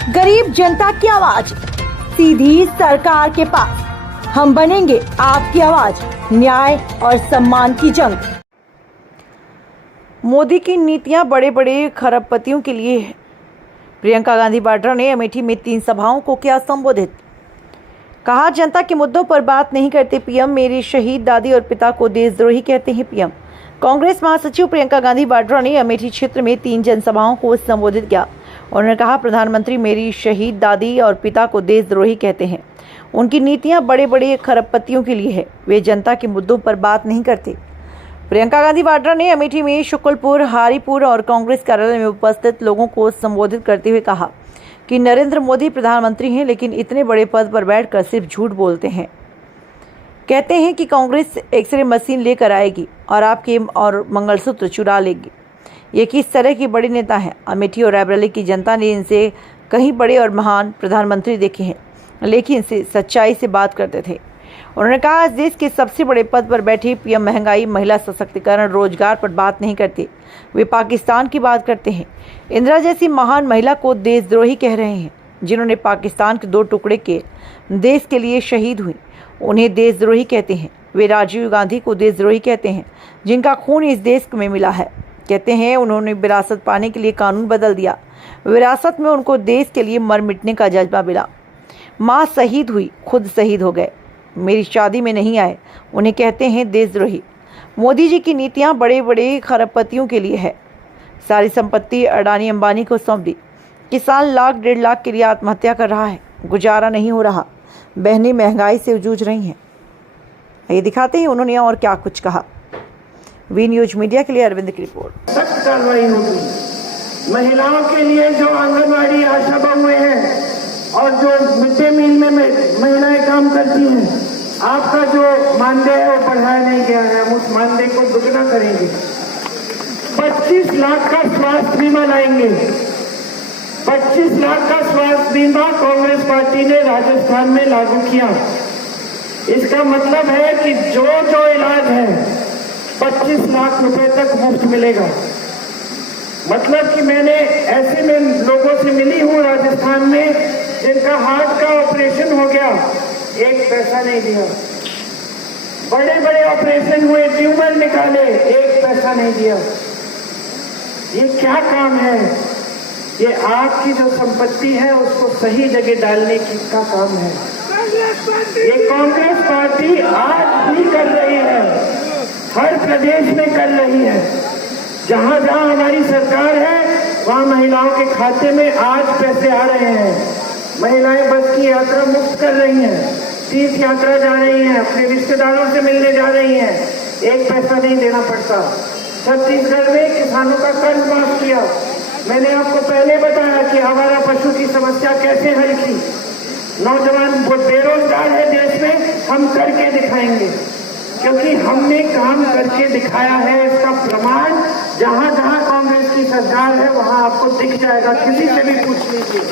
गरीब जनता की आवाज सीधी सरकार के पास। हम बनेंगे आपकी आवाज, न्याय और सम्मान की जंग। मोदी की नीतियां बड़े बड़े खरबपतियों के लिए है। प्रियंका गांधी वाड्रा ने अमेठी में 3 सभाओं को किया संबोधित। कहा, जनता के मुद्दों पर बात नहीं करते पीएम, मेरी शहीद दादी और पिता को देशद्रोही कहते हैं पीएम। कांग्रेस महासचिव प्रियंका गांधी वाड्रा ने अमेठी क्षेत्र में 3 जनसभाओं को संबोधित किया। उन्होंने कहा, प्रधानमंत्री मेरी शहीद दादी और पिता को देशद्रोही कहते हैं। उनकी नीतियां बड़े बड़े खरबपतियों के लिए है, वे जनता के मुद्दों पर बात नहीं करते। प्रियंका गांधी वाड्रा ने अमेठी में शुक्लपुर, हारीपुर और कांग्रेस कार्यालय में उपस्थित लोगों को संबोधित करते हुए कहा कि नरेंद्र मोदी प्रधानमंत्री हैं, लेकिन इतने बड़े पद पर बैठकर सिर्फ झूठ बोलते हैं। कहते हैं कि कांग्रेस एक्सरे मशीन लेकर आएगी और आपके और मंगलसूत्र चुरा लेगी। ये किस तरह की बड़े नेता हैं। अमेठी और रायबरेली की जनता ने इनसे कहीं बड़े और महान प्रधानमंत्री देखे हैं, लेकिन इनसे सच्चाई से बात करते थे। उन्होंने कहा, इस देश के सबसे बड़े पद पर बैठे पीएम महंगाई, महिला सशक्तिकरण, रोजगार पर बात नहीं करते, वे पाकिस्तान की बात करते हैं। इंदिरा जैसी महान महिला को देशद्रोही कह रहे हैं, जिन्होंने पाकिस्तान के 2 टुकड़े के देश के लिए शहीद हुई, उन्हें देशद्रोही कहते हैं। वे राजीव गांधी को देशद्रोही कहते हैं, जिनका खून इस देश में मिला है। कहते हैं उन्होंने विरासत पाने के लिए कानून बदल दिया, विरासत में उनको देश के लिए मर मिटने का जज्बा मिला। माँ शहीद हुई, खुद शहीद हो गए, मेरी शादी में नहीं आए, उन्हें कहते हैं देशद्रोही। मोदी जी की नीतियां बड़े बड़े खरबपतियों के लिए है। सारी संपत्ति अडानी अंबानी को सौंप दी। किसान लाख 1.5 लाख के लिए आत्महत्या कर रहा है, गुजारा नहीं हो रहा। बहनें महंगाई से जूझ रही हैं। ये दिखाते हैं उन्होंने और क्या कुछ कहा। वी न्यूज मीडिया के लिए अरविंद की रिपोर्ट। सख्त कार्रवाई होगी। महिलाओं के लिए जो आंगनवाड़ी आशा बहुएं हैं और जो मिड डे मील में महिलाएं काम करती हैं, आपका जो मानदेय है वो बढ़ाया नहीं गया है। हम उस मानदेय को दुगना करेंगे। 25 लाख का स्वास्थ्य बीमा लाएंगे। 25 लाख का स्वास्थ्य बीमा कांग्रेस पार्टी ने राजस्थान में लागू किया। इसका मतलब है कि जो इलाज है 25 लाख रुपए तक मुफ्त मिलेगा। मतलब कि मैंने ऐसे में लोगों से मिली हूँ राजस्थान में, जिनका हार्ट का ऑपरेशन हो गया, 1 पैसा नहीं दिया। बड़े बड़े ऑपरेशन हुए, ट्यूमर निकाले, 1 पैसा नहीं दिया। ये क्या काम है? ये आपकी जो संपत्ति है उसको सही जगह डालने का काम है। ये कांग्रेस पार्टी आज भी कर रही है, हर प्रदेश में कर रही है। जहां जहां हमारी सरकार है वहां महिलाओं के खाते में आज पैसे आ रहे हैं। महिलाएं बस की यात्रा मुफ्त कर रही हैं, तीर्थ यात्रा जा रही हैं, अपने रिश्तेदारों से मिलने जा रही हैं, 1 पैसा नहीं देना पड़ता। छत्तीसगढ़ में किसानों का कर्ज माफ किया। मैंने आपको पहले बताया कि आवारा पशु की समस्या कैसे हल की। नौजवान बेरोजगार है देश में, हम करके दिखाएंगे, क्योंकि हमने काम करके दिखाया है। इसका प्रमाण जहां जहां कांग्रेस की सरकार है वहां आपको दिख जाएगा, किसी से भी पूछ लीजिए।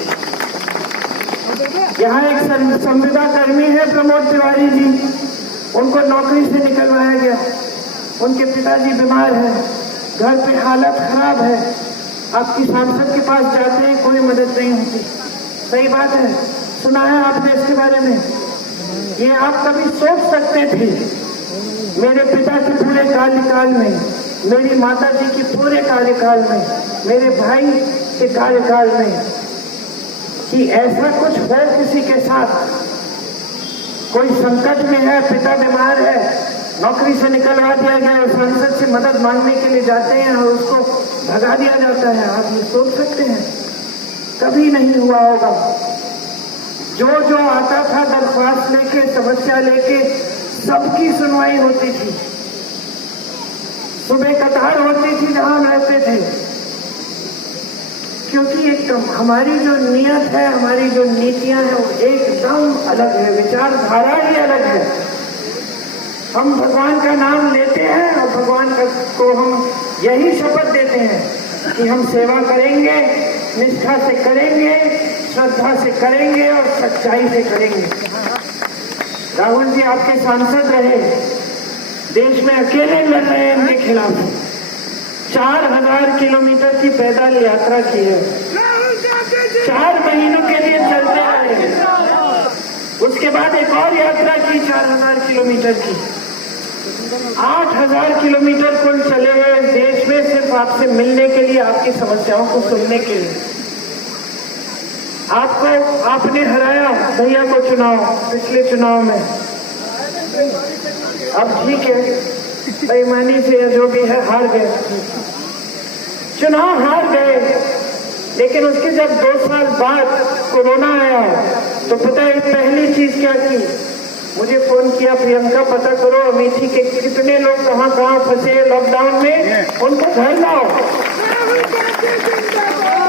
यहाँ एक संविदा कर्मी है प्रमोद तिवारी जी, उनको नौकरी से निकलवाया गया। उनके पिताजी बीमार हैं, घर पे हालत खराब है। आपकी सांसद के पास जाते हैं, कोई मदद नहीं होती। सही बात है, सुना है आपने इसके बारे में। ये आप कभी सोच सकते थे मेरे पिता के पूरे कार्यकाल में, मेरी माता जी के पूरे कार्यकाल में, मेरे भाई के कार्यकाल में, कि ऐसा कुछ हो किसी के साथ? कोई संकट में है, पिता बीमार है, नौकरी से निकलवा दिया गया, सांसद से मदद मांगने के लिए जाते हैं और उसको भगा दिया जाता है। आप ये सोच सकते हैं? कभी नहीं हुआ होगा। जो आता था दरख्वास्त लेके, समस्या लेके, सबकी सुनवाई होती थी। सुबह कतार होती थी जहां हम रहते थे, क्योंकि एकदम हमारी जो नियत है, हमारी जो नीतियां हैं वो एकदम अलग है, विचारधारा ही अलग है। हम भगवान का नाम लेते हैं और भगवान को हम यही शपथ देते हैं कि हम सेवा करेंगे, निष्ठा से करेंगे, श्रद्धा से करेंगे और सच्चाई से करेंगे। राहुल जी आपके सांसद रहे, देश में अकेले लड़ रहे हैं इनके खिलाफ। 4000 किलोमीटर की पैदल यात्रा की है। 4 महीनों लिए चलते रहे। उसके बाद एक और यात्रा की 4000 किलोमीटर की, 8000 किलोमीटर कुल चले हैं देश में, सिर्फ आपसे मिलने के लिए, आपकी समस्याओं को सुनने के लिए। आपने हराया भैया को चुनाव, पिछले चुनाव में। अब ठीक है, बेईमानी से जो भी है हार गए, चुनाव हार गए। लेकिन उसके जब 2 साल बाद कोरोना आया तो पता है पहली चीज क्या की? मुझे फोन किया, प्रियंका पता करो अमेठी के कितने लोग कहाँ कहाँ फंसे लॉकडाउन में, उनको घर लाओ।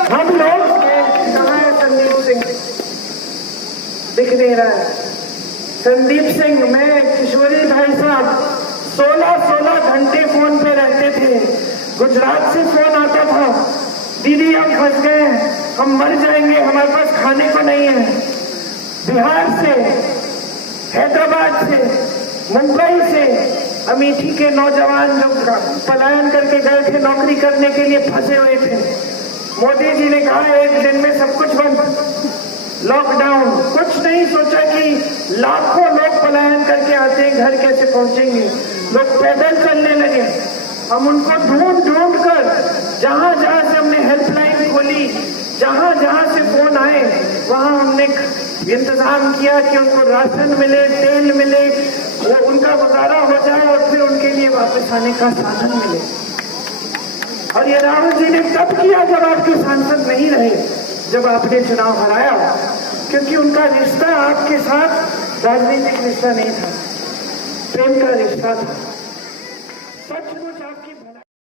हम लोग, कहाँ है संदीप सिंह? दिख नहीं रहा है संदीप सिंह। मैं, किशोरी भाई साहब 16 घंटे फोन पे रहते थे। गुजरात से फोन आता था, दीदी हम फंस गए हैं, हम मर जाएंगे, हमारे पास खाने को नहीं है। बिहार से, हैदराबाद से, मुंबई से अमेठी के नौजवान लोग पलायन करके गए थे, नौकरी करने के लिए फंसे हुए थे। मोदी जी ने कहा 1 दिन में सब कुछ बंद, लॉकडाउन। कुछ नहीं सोचा कि लाखों लोग पलायन करके आते हैं, घर कैसे पहुंचेंगे। लोग पैदल चलने लगे। हम उनको ढूंढ कर, जहां जहां से हमने हेल्पलाइन खोली, जहां जहां से फोन आए, वहां हमने इंतजाम किया कि उनको राशन मिले, तेल मिले, वो उनका गुजारा हो जाए और फिर उनके लिए वापस आने का साधन मिले। और ये राहुल जी ने तब किया जब आपके सांसद नहीं रहे, जब आपने चुनाव हराया, क्योंकि उनका रिश्ता आपके साथ राजनीतिक रिश्ता नहीं था, प्रेम का रिश्ता था। सच